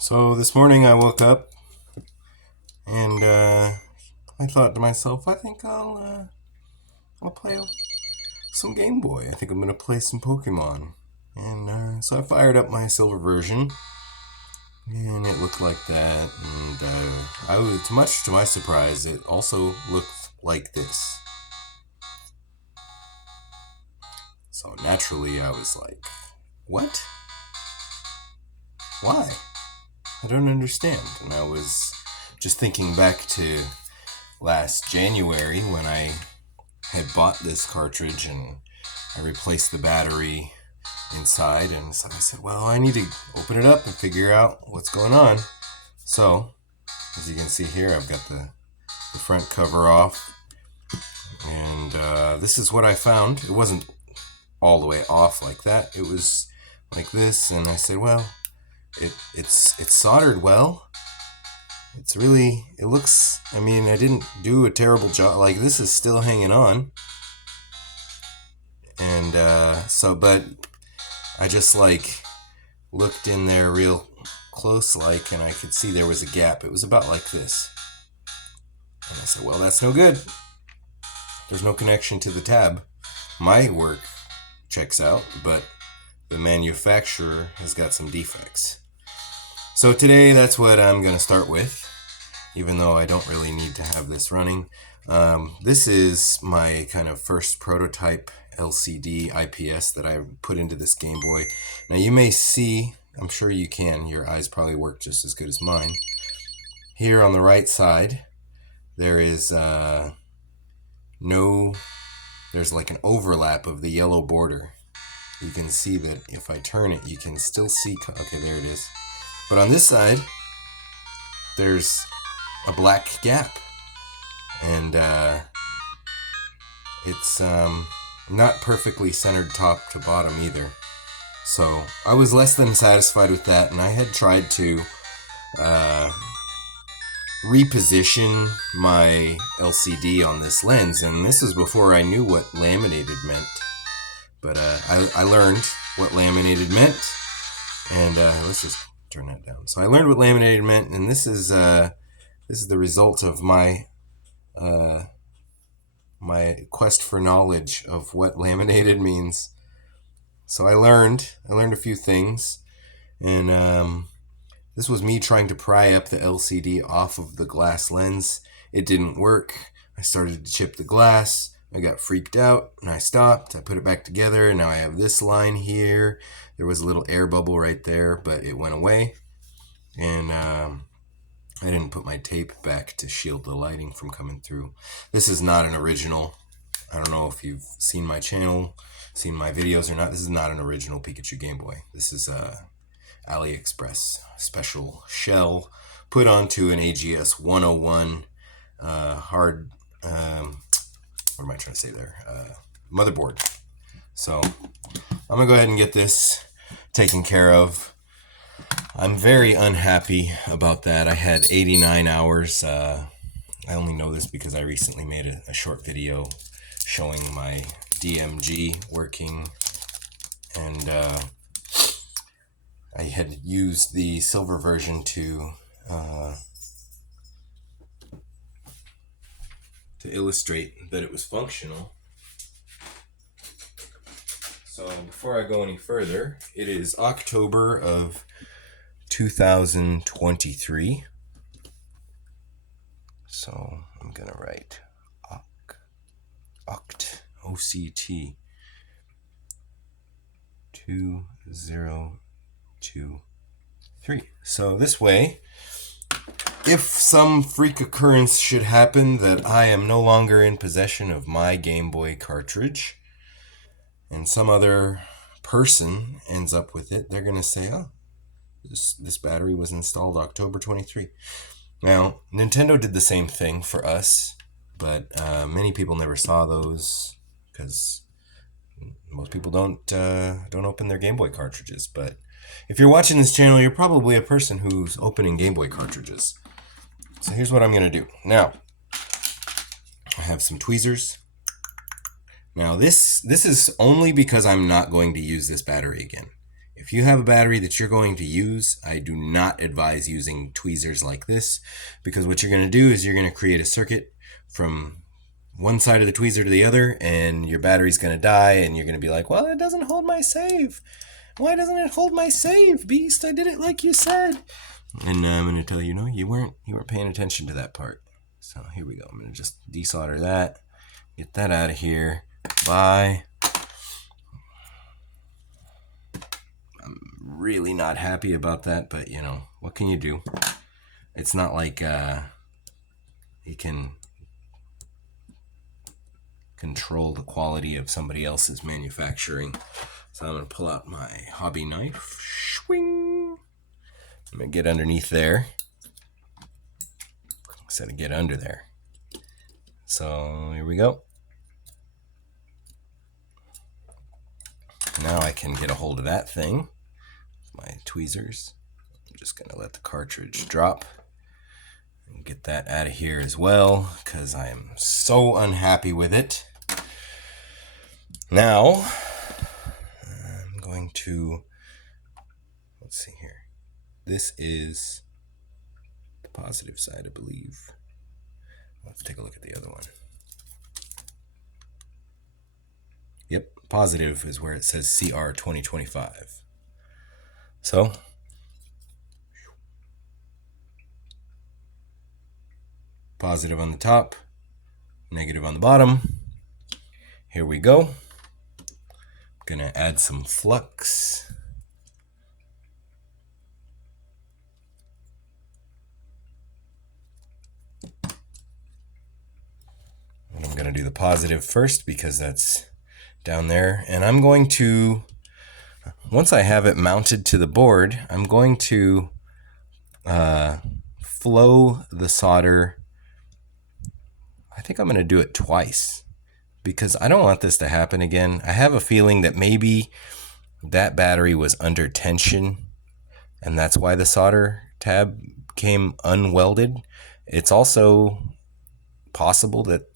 So this morning I woke up and I thought to myself, I think I'll play some Game Boy. I think I'm gonna play some Pokemon. And so I fired up my silver version, and it looked like that. And I was much to my surprise, it also looked like this. So naturally, I was like, "What? Why? I don't understand." And I was just thinking back to last January when I had bought this cartridge and I replaced the battery inside, and so I said, well, I need to open it up and figure out what's going on. So as you can see here, I've got the front cover off, and this is what I found. It wasn't all the way off like that. It was like this, and I said, well, it's soldered well. It looks, I mean, I didn't do a terrible job. Like, this is still hanging on. And but I just like looked in there real close, like, and I could see there was a gap. It was about like this. And I said, well, that's no good. There's no connection to the tab. My work checks out, but the manufacturer has got some defects. So today, that's what I'm going to start with, even though I don't really need to have this running. This is my kind of first prototype LCD IPS that I put into this Game Boy. Now you may see, I'm sure you can, your eyes probably work just as good as mine. Here on the right side, there is there's like an overlap of the yellow border. You can see that if I turn it, you can still see, okay, there it is. But on this side, there's a black gap. And it's not perfectly centered top to bottom either. So I was less than satisfied with that, and I had tried to reposition my LCD on this lens, and this was before I knew what laminated meant. But I learned what laminated meant, and let's just turn that down. So I learned what laminated meant, and this is the result of my quest for knowledge of what laminated means. So I learned a few things, and this was me trying to pry up the LCD off of the glass lens. It didn't work. I started to chip the glass. I got freaked out, and I stopped. I put it back together, and now I have this line here. There was a little air bubble right there, but it went away. And I didn't put my tape back to shield the lighting from coming through. This is not an original. I don't know if you've seen my channel, seen my videos or not. This is not an original Pikachu Game Boy. This is a AliExpress special shell put onto an AGS 101 hard, what am I trying to say there? Motherboard. So I'm going to go ahead and get this taken care of. I'm very unhappy about that. I had 89 hours. I only know this because I recently made a short video showing my DMG working, and I had used the silver version to illustrate that it was functional. So before I go any further, it is October of 2023. So I'm gonna write OCT 2023. So this way, if some freak occurrence should happen that I am no longer in possession of my Game Boy cartridge, and some other person ends up with it, they're gonna say, oh, this battery was installed October 23. Now, Nintendo did the same thing for us, but many people never saw those because most people don't open their Game Boy cartridges. But if you're watching this channel, you're probably a person who's opening Game Boy cartridges. So here's what I'm going to do. Now, I have some tweezers. Now, this is only because I'm not going to use this battery again. if you have a battery that you're going to use, I do not advise using tweezers like this, because what you're going to do is you're going to create a circuit from one side of the tweezer to the other, and your battery's going to die, and you're going to be like, well, it doesn't hold my save. Why doesn't it hold my save, Beast? I did it like you said. And I'm going to tell you, no, you weren't paying attention to that part. So here we go. I'm going to just desolder that, get that out of here. Bye. I'm really not happy about that, but you know, what can you do? It's not like you can control the quality of somebody else's manufacturing. So I'm going to pull out my hobby knife. Swing. I'm going to get underneath there instead of get under there. So here we go. Now I can get a hold of that thing with my tweezers. I'm just going to let the cartridge drop and get that out of here as well, because I am so unhappy with it. Now I'm going to, let's see here. This is the positive side, I believe. Let's take a look at the other one. Yep, positive is where it says CR 2025. So, positive on the top, negative on the bottom. Here we go. I'm gonna add some flux. And I'm gonna do the positive first because that's down there. And I'm going to, once I have it mounted to the board, I'm going to flow the solder. I think I'm gonna do it twice, because I don't want this to happen again. I have a feeling that maybe that battery was under tension, and that's why the solder tab came unwelded. It's also possible that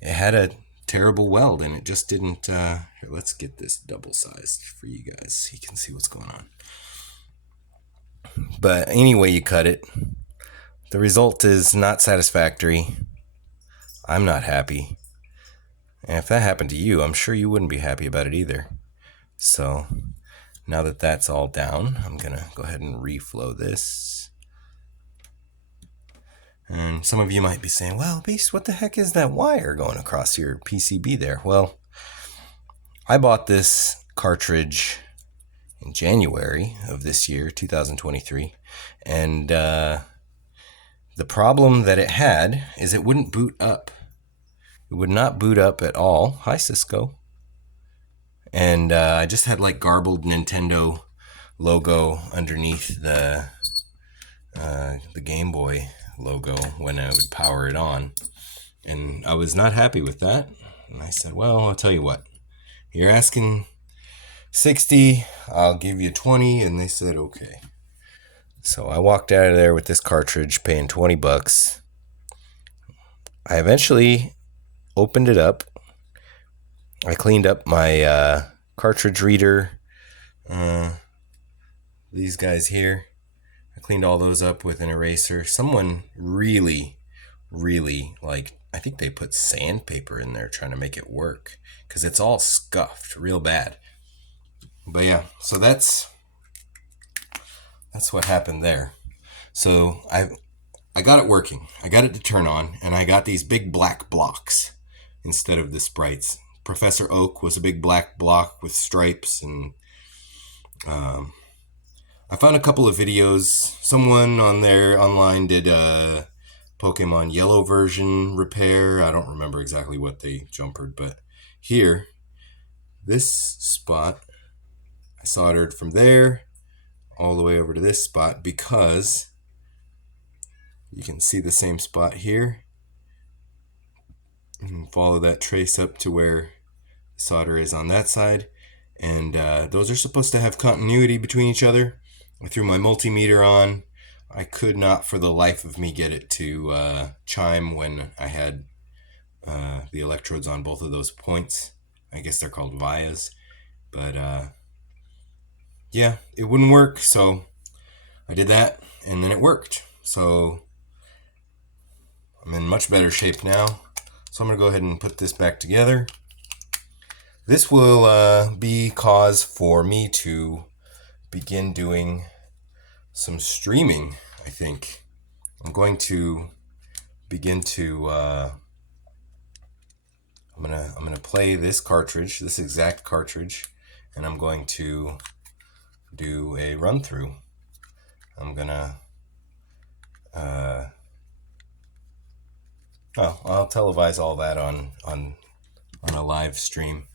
it had a terrible weld and it just didn't. Here, let's get this double sized for you guys so you can see what's going on. But anyway you cut it, the result is not satisfactory. I'm not happy. And if that happened to you, I'm sure you wouldn't be happy about it either. So now that that's all down, I'm going to go ahead and reflow this. And some of you might be saying, well, Beast, what the heck is that wire going across your PCB there? Well, I bought this cartridge in January of this year, 2023. And the problem that it had is it wouldn't boot up. It would not boot up at all. Hi, Cisco. And I just had like garbled Nintendo logo underneath the Game Boy logo when I would power it on. And I was not happy with that. And I said, well, I'll tell you what. You're asking 60, I'll give you 20. And they said, okay. So I walked out of there with this cartridge paying $20. I eventually opened it up. I cleaned up my cartridge reader. These guys here. I cleaned all those up with an eraser. Someone really, like, I think they put sandpaper in there trying to make it work, because it's all scuffed real bad. But yeah, so that's what happened there. So I got it working. I got it to turn on, and I got these big black blocks instead of the sprites. Professor Oak was a big black block with stripes, and I found a couple of videos. Someone on there online did a Pokemon Yellow version repair. I don't remember exactly what they jumpered, but here, this spot, I soldered from there all the way over to this spot, because you can see the same spot here. You can follow that trace up to where the solder is on that side. And those are supposed to have continuity between each other. I threw my multimeter on. I could not for the life of me get it to chime when I had the electrodes on both of those points. I guess they're called vias. But yeah, it wouldn't work. So I did that, and then it worked. So I'm in much better shape now. So I'm going to go ahead and put this back together. This will be cause for me to begin doing some streaming, I think. I'm going to begin to I'm gonna play this cartridge, this exact cartridge, and I'm going to do a run through. I'm gonna I'll televise all that on a live stream,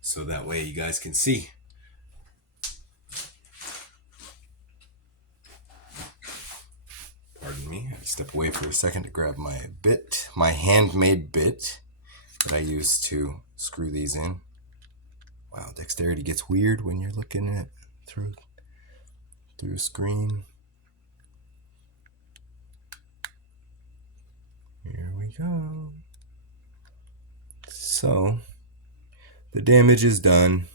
so that way you guys can see. Pardon me. I step away for a second to grab my bit, my handmade bit that I use to screw these in. Wow, dexterity gets weird when you're looking at through a screen. Here we go. So the damage is done.